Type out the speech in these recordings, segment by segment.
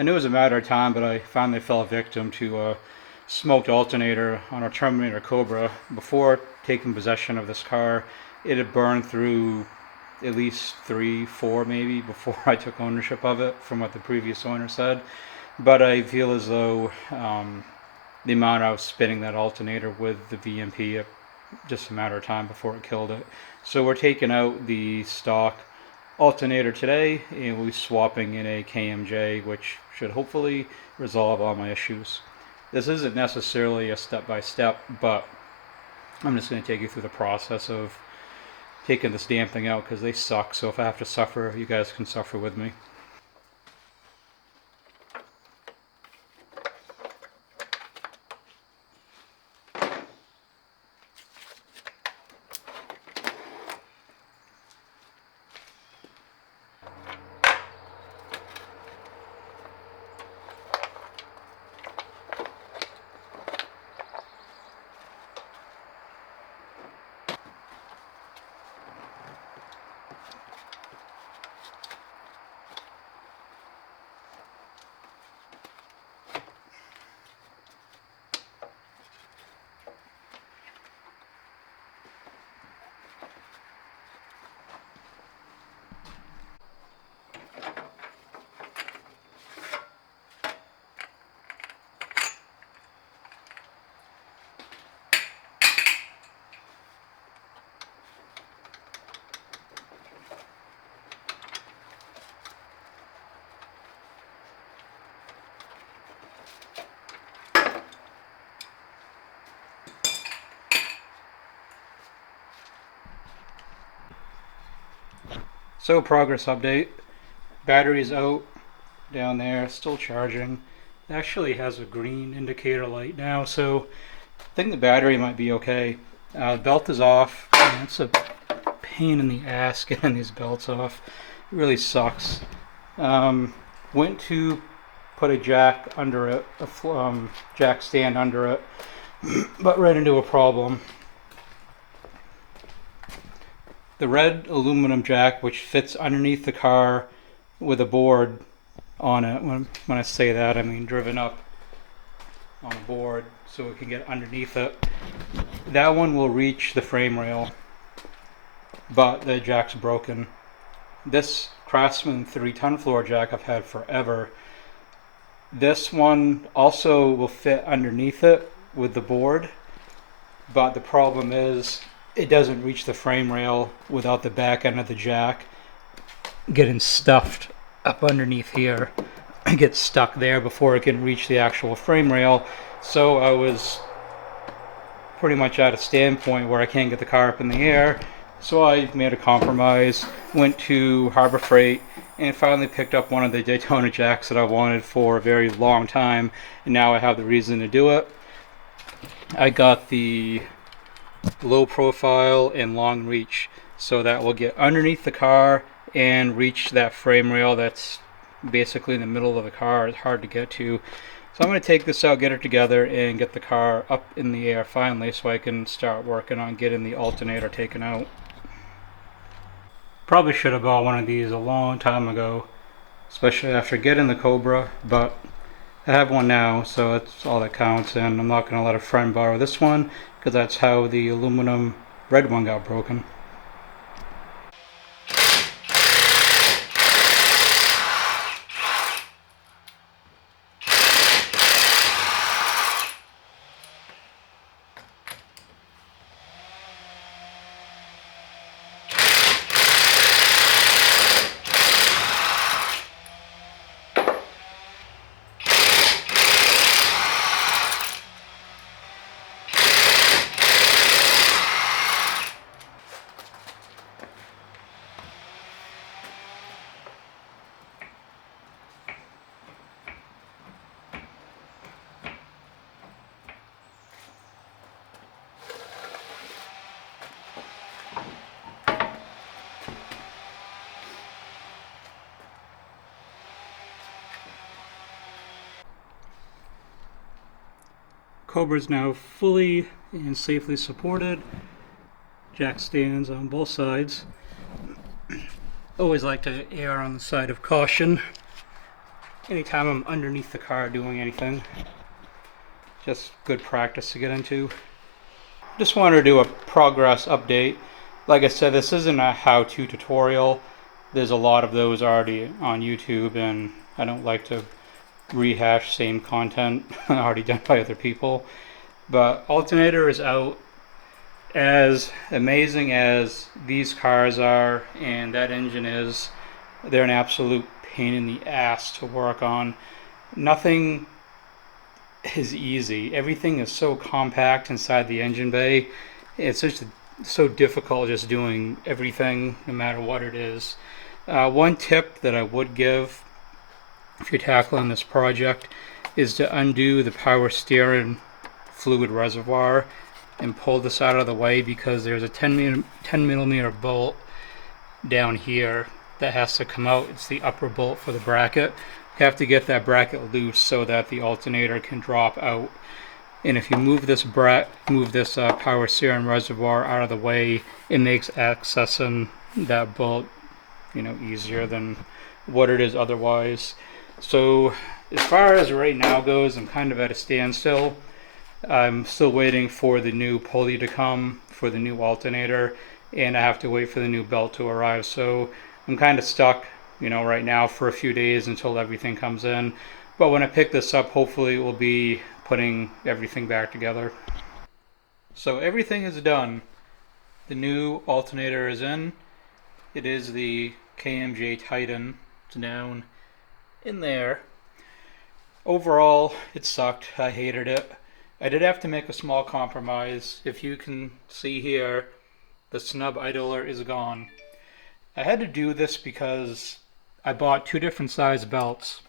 I knew it was a matter of time, but I finally fell victim to a smoked alternator on a Terminator Cobra. Before taking possession of this car, it had burned through at least three, four maybe before I took ownership of it, from what the previous owner said. But I feel as though the amount I was spinning that alternator with the VMP, just a matter of time before it killed it. So we're taking out the stock alternator today, and we'll be swapping in a KMJ, which should hopefully resolve all my issues. This isn't necessarily a step-by-step, but I'm just going to take you through the process of taking this damn thing out, because they suck. So if I have to suffer, you guys can suffer with me. So progress update. Battery's out down there, still charging. It actually has a green indicator light now, so I think the battery might be okay. Belt is off. It's a pain in the ass getting these belts off. It really sucks. Went to put a jack under it, a jack stand under it, but ran into a problem. The red aluminum jack, which fits underneath the car with a board on it. When I say that, I mean driven up on a board so it can get underneath it. That one will reach the frame rail, but the jack's broken. This Craftsman 3-ton floor jack I've had forever. This one also will fit underneath it with the board, but the problem is it doesn't reach the frame rail without the back end of the jack getting stuffed up underneath here. It gets stuck there before it can reach the actual frame rail. So I was pretty much at a standpoint where I can't get the car up in the air. So I made a compromise, went to Harbor Freight, and finally picked up one of the Daytona jacks that I wanted for a very long time, and now I have the reason to do it. I got the low profile and long reach, so that will get underneath the car and reach that frame rail that's basically in the middle of the car. It's hard to get to. So I'm going to take this out, get it together, and get the car up in the air finally so I can start working on getting the alternator taken out. Probably should have bought one of these a long time ago, especially after getting the Cobra, but I have one now, so that's all that counts, and I'm not going to let a friend borrow this one because that's how the aluminum red one got broken. Cobra is now fully and safely supported. Jack stands on both sides. Always like to err on the side of caution anytime I'm underneath the car doing anything. Just good practice to get into. Just wanted to do a progress update. Like I said, this isn't a how-to tutorial. There's a lot of those already on YouTube, and I don't like to rehash same content already done by other people. But Alternator is out. As amazing as these cars are and that engine is, they're an absolute pain in the ass to work on. Nothing is easy. Everything is so compact inside the engine bay. It's just so difficult just doing everything, no matter what it is. One tip that I would give if you're tackling this project is to undo the power steering fluid reservoir and pull this out of the way, because there's a 10 millimeter bolt down here that has to come out. It's the upper bolt for the bracket. You have to get that bracket loose so that the alternator can drop out. And if you move this power steering reservoir out of the way, it makes accessing that bolt, easier than what it is otherwise. So as far as right now goes, I'm kind of at a standstill. I'm still waiting for the new pulley to come for the new alternator, and I have to wait for the new belt to arrive. So I'm kind of stuck, right now for a few days until everything comes in. But when I pick this up, hopefully it will be putting everything back together. So everything is done. The new alternator is in. It is the KMJ Titan. It's down in there. Overall, it sucked. I hated it. I did have to make a small compromise. If you can see here, the snub idler is gone. I had to do this because I bought 2 different size belts,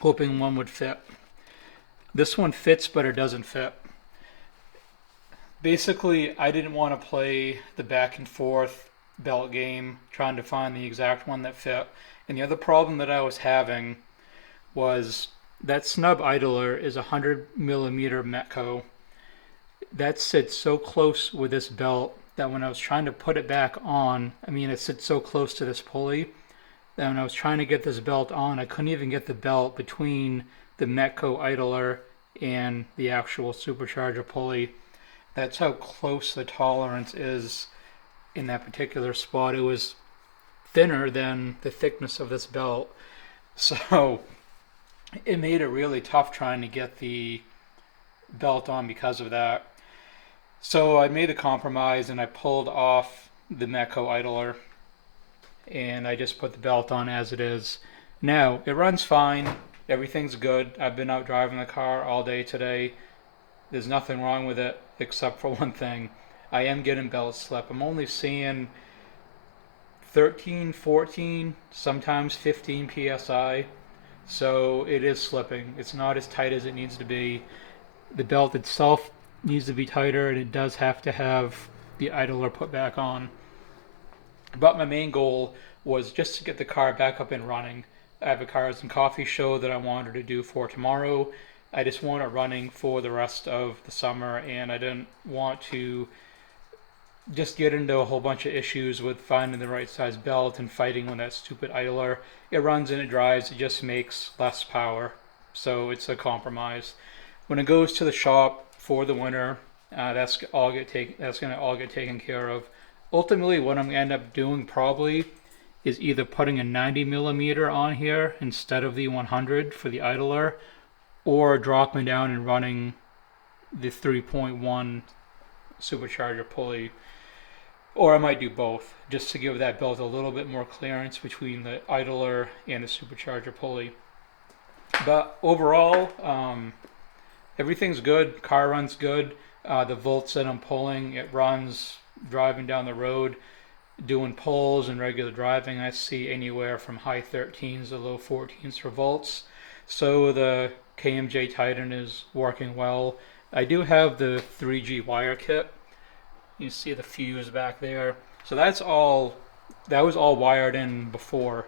hoping one would fit. This one fits, but it doesn't fit. Basically, I didn't want to play the back and forth belt game, trying to find the exact one that fit. And the other problem that I was having was that snub idler is a 100 millimeter Metco. That sits so close with this belt that when I was trying to put it back on, it sits so close to this pulley that when I was trying to get this belt on, I couldn't even get the belt between the Metco idler and the actual supercharger pulley. That's how close the tolerance is in that particular spot. It was thinner than the thickness of this belt. So it made it really tough trying to get the belt on because of that. So I made a compromise and I pulled off the Metco idler and I just put the belt on as it is. Now, it runs fine. Everything's good. I've been out driving the car all day today. There's nothing wrong with it except for one thing. I am getting belt slip. I'm only seeing 13, 14, sometimes 15 psi. So it is slipping. It's not as tight as it needs to be. The belt itself needs to be tighter, and it does have to have the idler put back on. But my main goal was just to get the car back up and running. I have a cars and coffee show that I wanted to do for tomorrow. I just want it running for the rest of the summer, and I didn't want to just get into a whole bunch of issues with finding the right size belt and fighting with that stupid idler. It runs and it drives, it just makes less power. So it's a compromise. When it goes to the shop for the winter, that's going to all get taken care of. Ultimately, what I'm going to end up doing probably is either putting a 90 millimeter on here instead of the 100 for the idler, or dropping down and running the 3.1 supercharger pulley. Or I might do both, just to give that belt a little bit more clearance between the idler and the supercharger pulley. But overall, everything's good. Car runs good. The volts that I'm pulling, it runs driving down the road, doing pulls and regular driving. I see anywhere from high 13s to low 14s for volts. So the KMJ Titan is working well. I do have the 3G wire kit. You see the fuse back there. So that was all wired in before.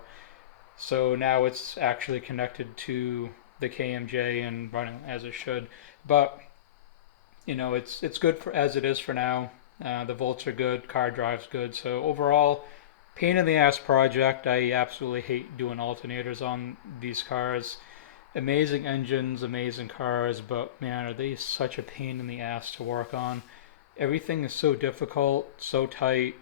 So now it's actually connected to the KMJ and running as it should. But it's good for as it is for now. The volts are good, car drives good. So overall, pain in the ass project. I absolutely hate doing alternators on these cars. amazing engines, amazing cars, but man, are they such a pain in the ass to work on. Everything is so difficult, so tight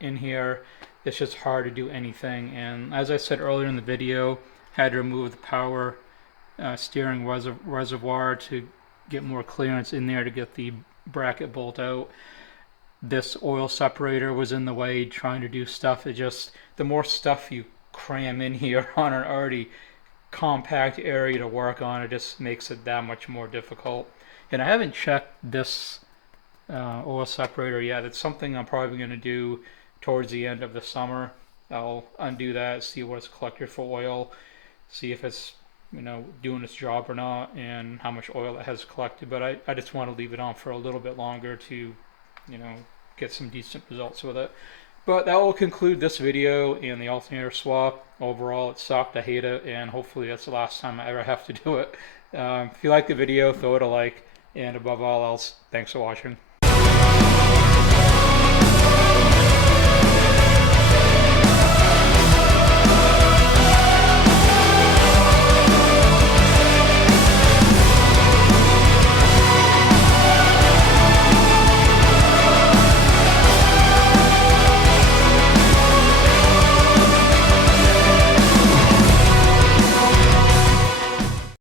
in here. It's just hard to do anything. And as I said earlier in the video, had to remove the power steering reservoir to get more clearance in there to get the bracket bolt out. This oil separator was in the way trying to do stuff. It just, the more stuff you cram in here on an already compact area to work on, it just makes it that much more difficult. And I haven't checked this oil separator yet. It's something I'm probably going to do towards the end of the summer. I'll undo that, see what it's collected for oil, see if it's doing its job or not, and how much oil it has collected. But I just want to leave it on for a little bit longer to get some decent results with it. But that will conclude this video and the alternator swap. Overall, it sucked. I hate it, and hopefully that's the last time I ever have to do it. If you like the video, throw it a like, and above all else, thanks for watching.